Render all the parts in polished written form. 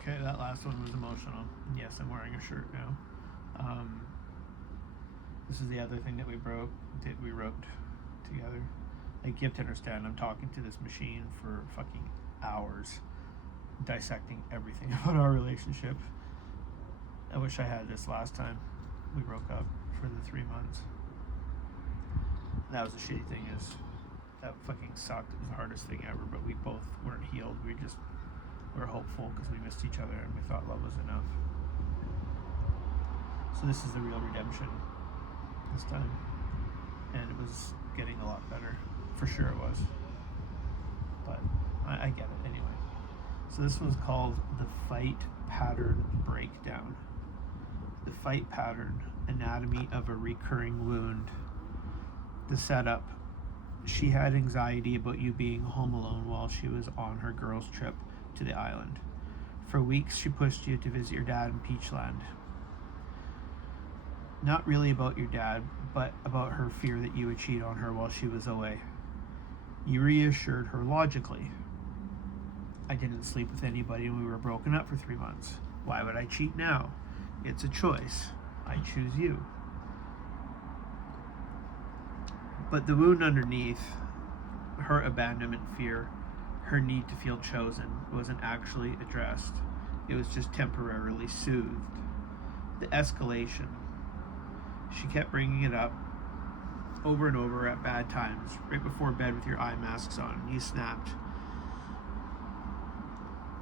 Okay, that last one was emotional. Yes, I'm wearing a shirt now. This is the other thing that we wrote together. Like, you have to understand, I'm talking to this machine for fucking hours, dissecting everything about our relationship. I wish I had this last time we broke up for the 3 months. That was the shitty thing, is that fucking sucked. It was the hardest thing ever, but we both weren't healed. We were hopeful because we missed each other and we thought love was enough. So this is the real redemption this time. And it was getting a lot better. For sure it was. But I get it anyway. So this one's called The Fight Pattern Breakdown. The fight pattern, anatomy of a recurring wound. The setup. She had anxiety about you being home alone while she was on her girls' trip to the island. For weeks she pushed you to visit your dad in Peachland. Not really about your dad, but about her fear that you would cheat on her while she was away. You reassured her logically. I didn't sleep with anybody and we were broken up for 3 months. Why would I cheat now? It's a choice. I choose you. But the wound underneath, her abandonment fear, her need to feel chosen, wasn't actually addressed. It was just temporarily soothed. The escalation. She kept bringing it up over and over at bad times, right before bed with your eye masks on. You snapped.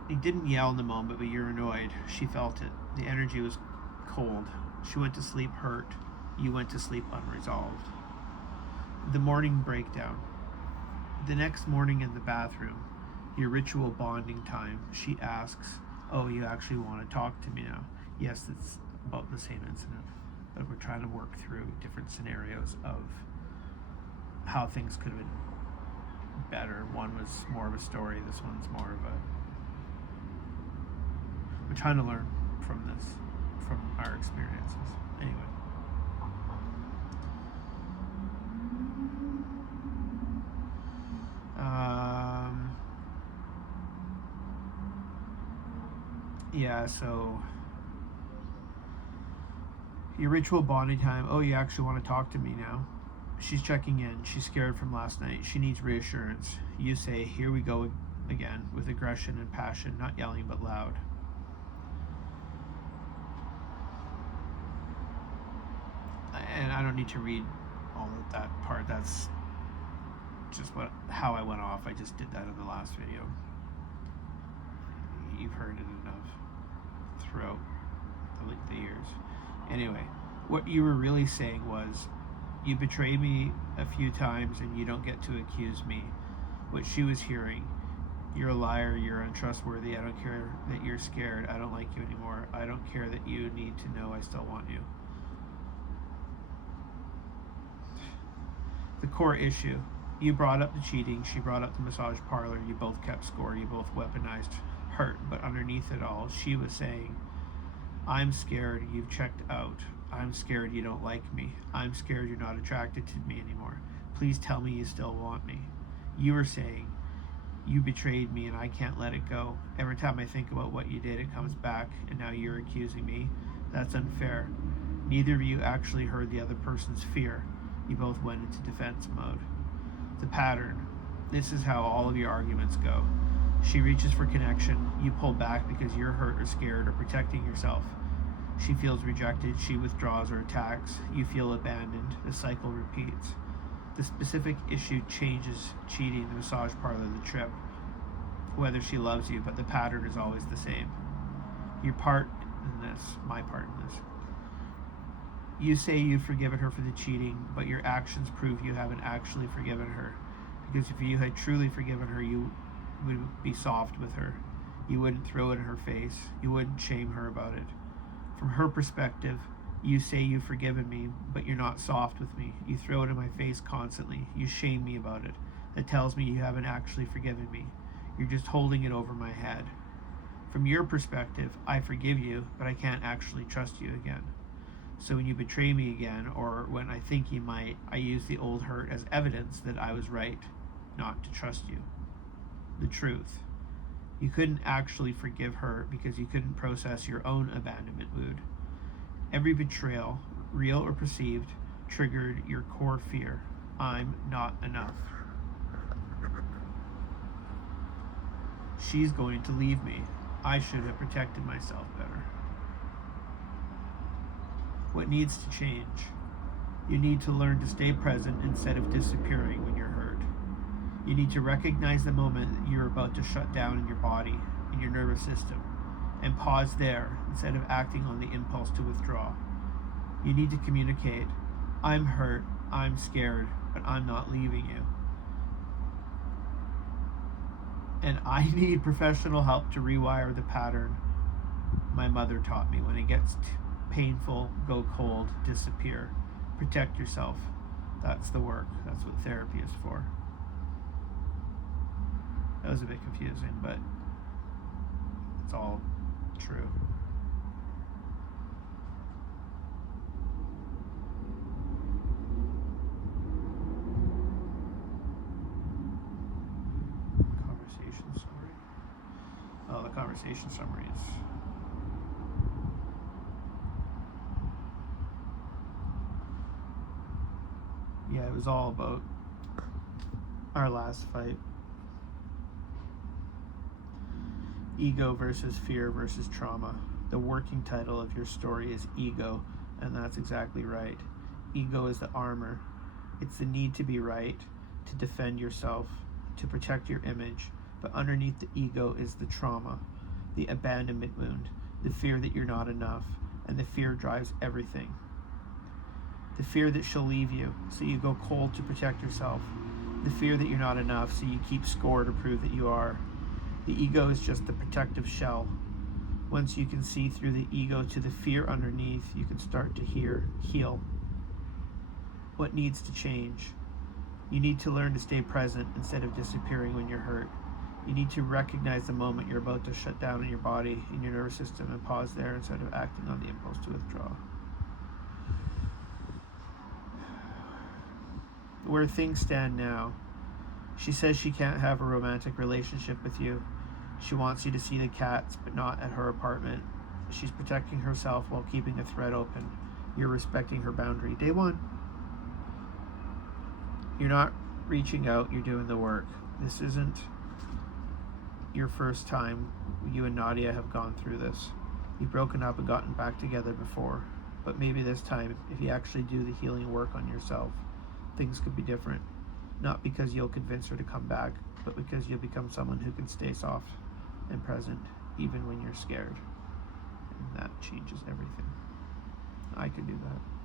You didn't yell in the moment, but you're annoyed. She felt it. The energy was cold. She went to sleep hurt. You went to sleep unresolved. The morning breakdown. The next morning in the bathroom, your ritual bonding time, she asks, "Oh, you actually want to talk to me now?" Yes, it's about the same incident, but we're trying to work through different scenarios of how things could have been better. One was more of a story, this one's more of a... We're trying to learn from this, from our experiences. Anyway. Yeah, so your ritual bonding time. Oh, you actually want to talk to me now? She's checking in. She's scared from last night. She needs reassurance. You say, "Here we go again," with aggression and passion, not yelling but loud. And I don't need to read all of that part. That's just how I went off. I just did that in the last video. You've heard it enough throughout the years. Anyway, what you were really saying was, you betrayed me a few times and you don't get to accuse me. What she was hearing, you're a liar, you're untrustworthy, I don't care that you're scared, I don't like you anymore, I don't care that you need to know I still want you. The core issue. You brought up the cheating, she brought up the massage parlor, you both kept score, you both weaponized hurt, but underneath it all, she was saying, "I'm scared you've checked out. I'm scared you don't like me. I'm scared you're not attracted to me anymore. Please tell me you still want me." You were saying, "You betrayed me and I can't let it go. Every time I think about what you did, it comes back, and now you're accusing me. That's unfair." Neither of you actually heard the other person's fear. You both went into defense mode. The pattern. This is how all of your arguments go. She reaches for connection. You pull back because you're hurt or scared or protecting yourself. She feels rejected. She withdraws or attacks. You feel abandoned. The cycle repeats. The specific issue changes: cheating, the massage parlor, the trip. Whether she loves you, but the pattern is always the same. Your part in this, my part in this. You say you've forgiven her for the cheating, but your actions prove you haven't actually forgiven her. Because if you had truly forgiven her, you would be soft with her. You wouldn't throw it in her face. You wouldn't shame her about it. From her perspective, you say you've forgiven me, but you're not soft with me. You throw it in my face constantly. You shame me about it. That tells me you haven't actually forgiven me. You're just holding it over my head. From your perspective, I forgive you, but I can't actually trust you again. So when you betray me again, or when I think you might, I use the old hurt as evidence that I was right not to trust you. The truth. You couldn't actually forgive her because you couldn't process your own abandonment wound. Every betrayal, real or perceived, triggered your core fear. I'm not enough. She's going to leave me. I should have protected myself better. What needs to change? You need to learn to stay present instead of disappearing when you're hurt. You need to recognize the moment that you're about to shut down in your body, in your nervous system, and pause there instead of acting on the impulse to withdraw. You need to communicate, I'm hurt, I'm scared, but I'm not leaving you. And I need professional help to rewire the pattern my mother taught me. When it gets painful, go cold, disappear. Protect yourself. That's the work. That's what therapy is for. That was a bit confusing, but it's all true. Conversation summary. Oh, the conversation summaries. Yeah, it was all about our last fight. Ego versus fear versus trauma. The working title of your story is Ego, and that's exactly right. Ego is the armor. It's the need to be right, to defend yourself, to protect your image, but underneath the ego is the trauma, the abandonment wound, the fear that you're not enough, and the fear drives everything. The fear that she'll leave you, so you go cold to protect yourself. The fear that you're not enough, so you keep score to prove that you are. The ego is just the protective shell. Once you can see through the ego to the fear underneath, you can start to heal. What needs to change? You need to learn to stay present instead of disappearing when you're hurt. You need to recognize the moment you're about to shut down in your body, in your nervous system, and pause there instead of acting on the impulse to withdraw. Where things stand now, she says she can't have a romantic relationship with you. She wants you to see the cats, but not at her apartment. She's protecting herself while keeping a thread open. You're respecting her boundary. Day one. You're not reaching out, you're doing the work. This isn't your first time. You and Nadia have gone through this. You've broken up and gotten back together before. But maybe this time, if you actually do the healing work on yourself, things could be different. Not because you'll convince her to come back, but because you'll become someone who can stay soft and present even when you're scared. And that changes everything. I can do that.